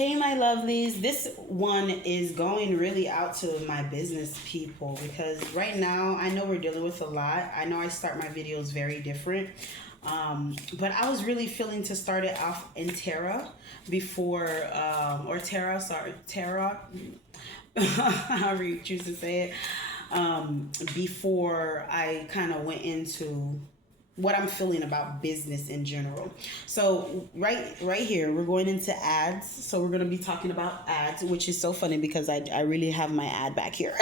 Hey, my lovelies. This one is going really out to my business people because right now I know we're dealing with a lot. I know I start my videos very different. But I was really feeling to start it off in Terra before, or Terra, sorry, Terra, however you choose to say it, before I kind of went into what I'm feeling about business in general. So right here, we're going into ads. So we're going to be talking about ads, which is so funny because I really have my ad back here.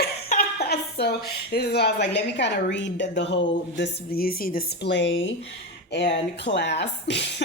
So this is why I was like, let me kind of read the whole, this, you see display and class.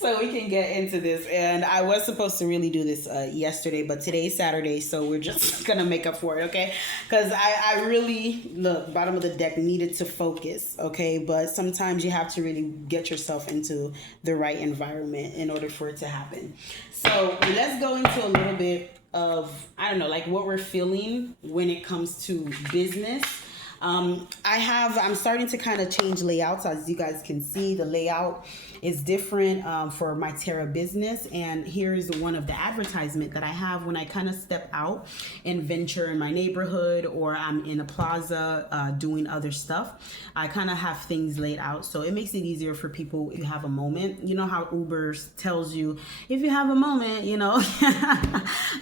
So we can get into this. And I was supposed to really do this yesterday, but today's Saturday, so we're just gonna make up for it, okay? Because I really, look, bottom of the deck, needed to focus, okay? But sometimes you have to really get yourself into the right environment in order for it to happen. So let's go into a little bit of, I don't know, like what we're feeling when it comes to business. I'm starting to kind of change layouts. As you guys can see, the layout is different for my Terra business. And here's one of the advertisement that I have when I kind of step out and venture in my neighborhood, or I'm in a plaza doing other stuff. I kind of have things laid out. So it makes it easier for people if you have a moment. You know how Uber tells you, if you have a moment, you know,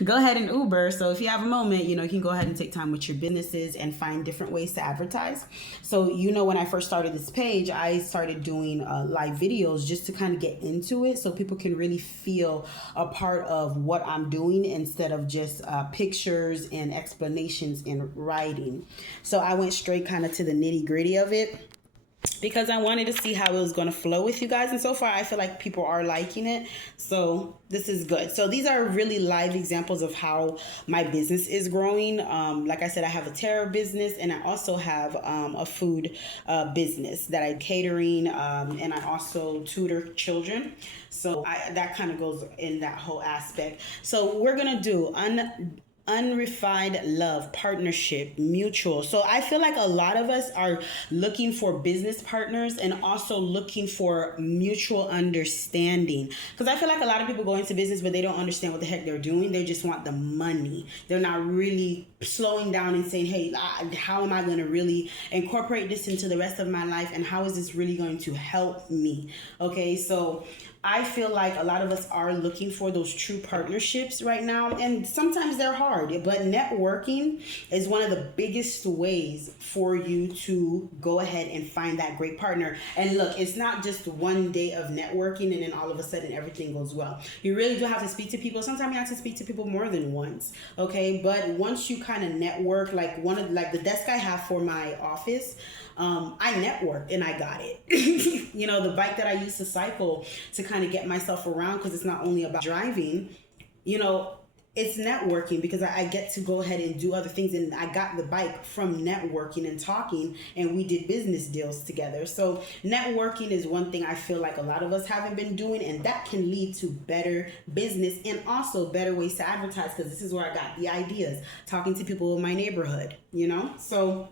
go ahead and Uber. So if you have a moment, you know, you can go ahead and take time with your businesses and find different ways to advertise. So, you know, when I first started this page, I started doing live videos just to kind of get into it so people can really feel a part of what I'm doing instead of just pictures and explanations in writing. So I went straight kind of to the nitty gritty of it, because I wanted to see how it was going to flow with you guys. And so far, I feel like people are liking it. So this is good. So these are really live examples of how my business is growing. Like I said, I have a Terra business, and I also have a food business that I'm catering, and I also tutor children. So that kind of goes in that whole aspect. So we're going to do unrefined love, partnership, mutual. So I feel like a lot of us are looking for business partners and also looking for mutual understanding, because I feel like a lot of people go into business but they don't understand what the heck they're doing. They just want the money. They're not really slowing down and saying, hey, how am I going to really incorporate this into the rest of my life, and how is this really going to help me? Okay, so I feel like a lot of us are looking for those true partnerships right now, and sometimes they're hard, but networking is one of the biggest ways for you to go ahead and find that great partner. And look, it's not just one day of networking and then all of a sudden everything goes well. You really do have to speak to people. Sometimes you have to speak to people more than once, okay? But once you kind of network, like the desk I have for my office, I networked and I got it. You know, the bike that I used to cycle to kind of get myself around, because it's not only about driving, you know, it's networking, because I get to go ahead and do other things. And I got the bike from networking and talking, and we did business deals together. So networking is one thing I feel like a lot of us haven't been doing, and that can lead to better business and also better ways to advertise, because this is where I got the ideas, talking to people in my neighborhood, you know? So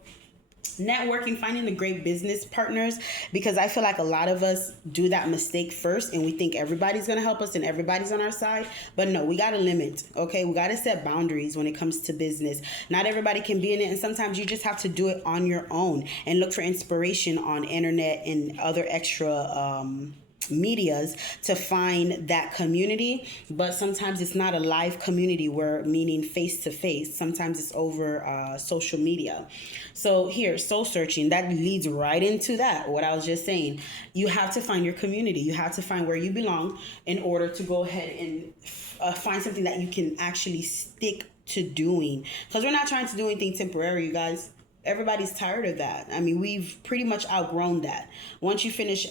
networking, finding the great business partners, because I feel like a lot of us do that mistake first, and we think everybody's going to help us and everybody's on our side. But no, we got to limit, okay? We got to set boundaries when it comes to business. Not everybody can be in it, and sometimes you just have to do it on your own and look for inspiration on internet and other extra medias to find that community. But sometimes it's not a live community, where meaning face to face. Sometimes it's over social media. So here, soul searching, that leads right into that, what I was just saying. You have to find your community. You have to find where you belong in order to go ahead and find something that you can actually stick to doing, because we're not trying to do anything temporary, you guys. Everybody's tired of that. I mean, we've pretty much outgrown that. Once you finish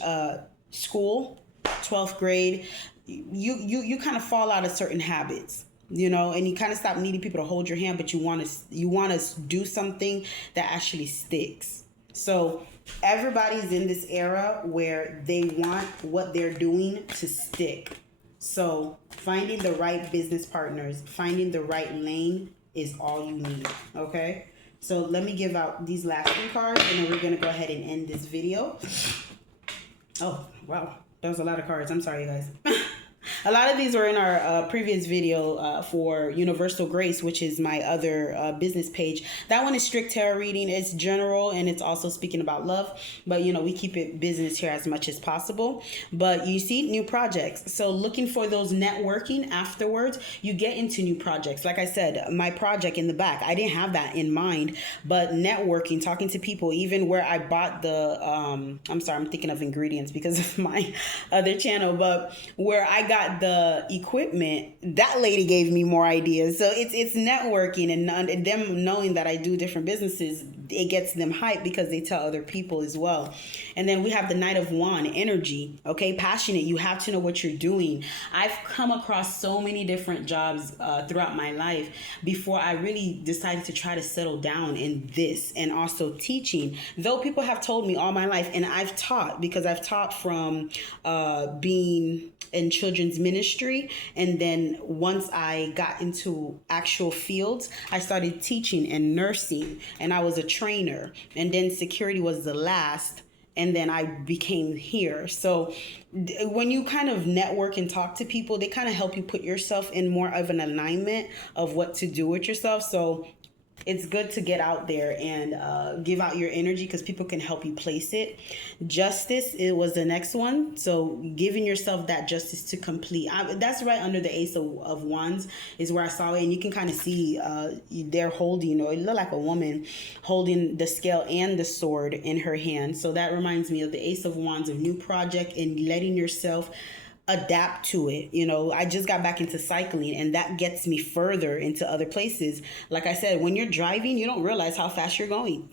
school, 12th grade, you kind of fall out of certain habits, you know, and you kind of stop needing people to hold your hand, but you want to do something that actually sticks. So everybody's in this era where they want what they're doing to stick. So finding the right business partners, finding the right lane is all you need, okay? So let me give out these last 3 cards, and then we're going to go ahead and end this video. Oh, wow. That was a lot of cards. I'm sorry, you guys. A lot of these were in our previous video for Universal Grace, which is my other business page. That one is strict tarot reading. It's general and it's also speaking about love, but you know, we keep it business here as much as possible. But you see new projects. So looking for those networking afterwards, you get into new projects. Like I said, my project in the back, I didn't have that in mind, but networking, talking to people, even where I bought the, I'm sorry, I'm thinking of ingredients because of my other channel, but where I got the equipment, that lady gave me more ideas. So it's networking and them knowing that I do different businesses, it gets them hyped because they tell other people as well. And then we have the Knight of Wands energy, okay? Passionate. You have to know what you're doing. I've come across so many different jobs throughout my life before I really decided to try to settle down in this, and also teaching. Though people have told me all my life, and I've taught, because I've taught from being in children's ministry, and then once I got into actual fields, I started teaching and nursing, and I was a trainer, and then security was the last, and then I became here. So when you kind of network and talk to people, they kind of help you put yourself in more of an alignment of what to do with yourself. So it's good to get out there and give out your energy, because people can help you place it. Justice, it was the next one. So giving yourself that justice to complete. That's right under the Ace of Wands is where I saw it. And you can kind of see they're holding, or it looked like a woman holding the scale and the sword in her hand. So that reminds me of the Ace of Wands, of new project and letting yourself adapt to it. You know, I just got back into cycling, and that gets me further into other places. Like I said, when you're driving, you don't realize how fast you're going.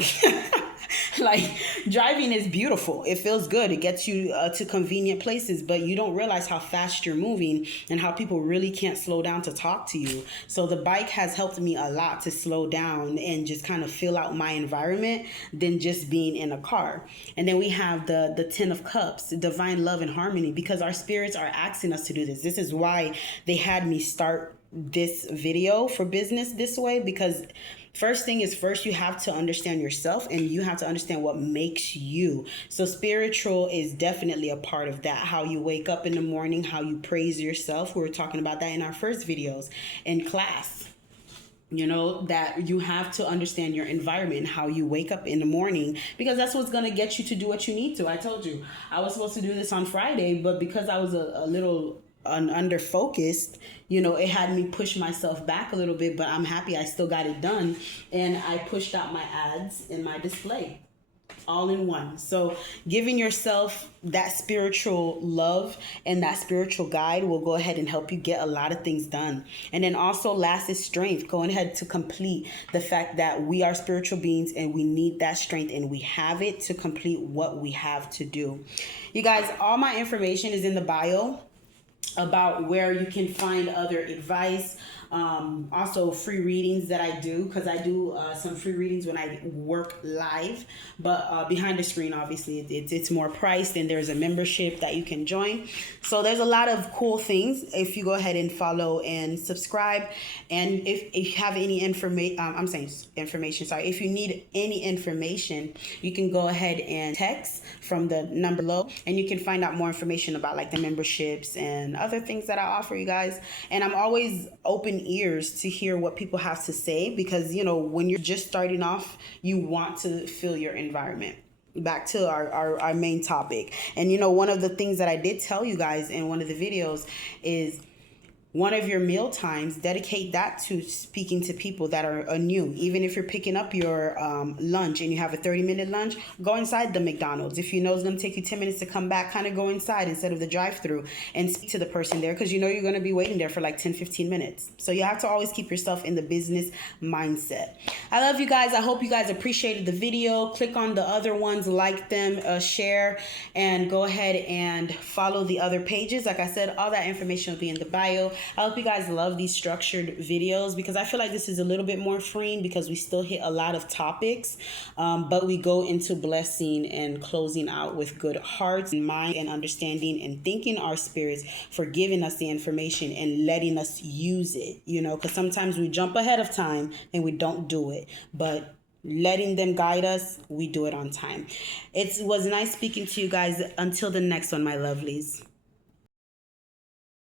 Like, driving is beautiful. It feels good. It gets you to convenient places, but you don't realize how fast you're moving and how people really can't slow down to talk to you. So the bike has helped me a lot to slow down and just kind of fill out my environment than just being in a car. And then we have the Ten of Cups, divine love and harmony, because our spirits are asking us to do this. This is why they had me start this video for business this way, because first thing is first, you have to understand yourself, and you have to understand what makes you. So spiritual is definitely a part of that. How you wake up in the morning, how you praise yourself. We were talking about that in our first videos in class. You know, that you have to understand your environment and how you wake up in the morning, because that's what's going to get you to do what you need to. I told you I was supposed to do this on Friday, but because I was a little under focused, you know, it had me push myself back a little bit, but I'm happy I still got it done. And I pushed out my ads in my display all in one. So giving yourself that spiritual love and that spiritual guide will go ahead and help you get a lot of things done. And then also last is strength, going ahead to complete the fact that we are spiritual beings and we need that strength, and we have it to complete what we have to do. You guys, all my information is in the bio about where you can find other advice, also free readings that I do, because I do some free readings when I work live, but behind the screen, obviously it's more priced, and there's a membership that you can join. So there's a lot of cool things if you go ahead and follow and subscribe. And if you have any information, if you need any information, you can go ahead and text from the number below, and you can find out more information about like the memberships and other things that I offer you guys. And I'm always open ears to hear what people have to say, because you know, when you're just starting off, you want to fill your environment. Back to our main topic. And you know, one of the things that I did tell you guys in one of the videos is one of your meal times, dedicate that to speaking to people that are new. Even if you're picking up your lunch and you have a 30-minute lunch, go inside the McDonald's. If you know it's going to take you 10 minutes to come back, kind of go inside instead of the drive-through and speak to the person there, because you know you're going to be waiting there for like 10-15 minutes. So you have to always keep yourself in the business mindset. I love you guys. I hope you guys appreciated the video. Click on the other ones, like them, share, and go ahead and follow the other pages. Like I said, all that information will be in the bio. I hope you guys love these structured videos, because I feel like this is a little bit more freeing, because we still hit a lot of topics, but we go into blessing and closing out with good hearts and mind and understanding, and thanking our spirits for giving us the information and letting us use it, you know, because sometimes we jump ahead of time and we don't do it, but letting them guide us, we do it on time. It was nice speaking to you guys. Until the next one, my lovelies.